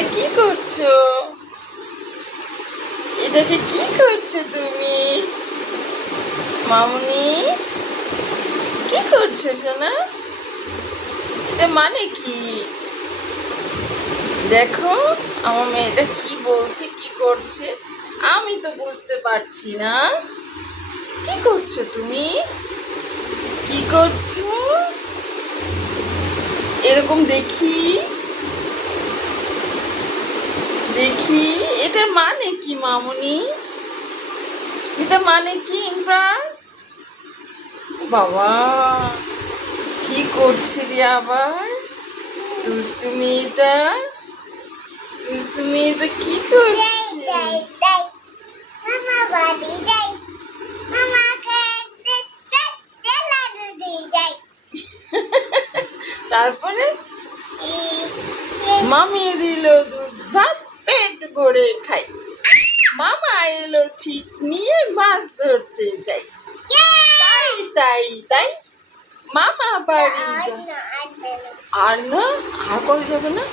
এটা কি করছো? এটাকে কি করছো তুমি? মামুনি, কি করছো সোনা? এটা মানে কি? দেখো, আমার মেয়েটা কি বলছে, কি করছে, আমি তো বুঝতে পারছি না। কি করছো তুমি? কি করছো? এরকম দেখি, দেখি। এটার মানে কি মামুনি? এটা মানে কি ইমরান? বাবা, কি করছিলি আবার? দুষ্টুমিটা, দুষ্টুমিটা কি করছিস? তারপরে মামি দিল দুধ ভাত, পেট ভরে খাই। মামা এলো ছিপ নিয়ে মাছ ধরতে যাই। তাই তাই তাই মামা বাড়ি যায়। আর না, আর করা যাবে না।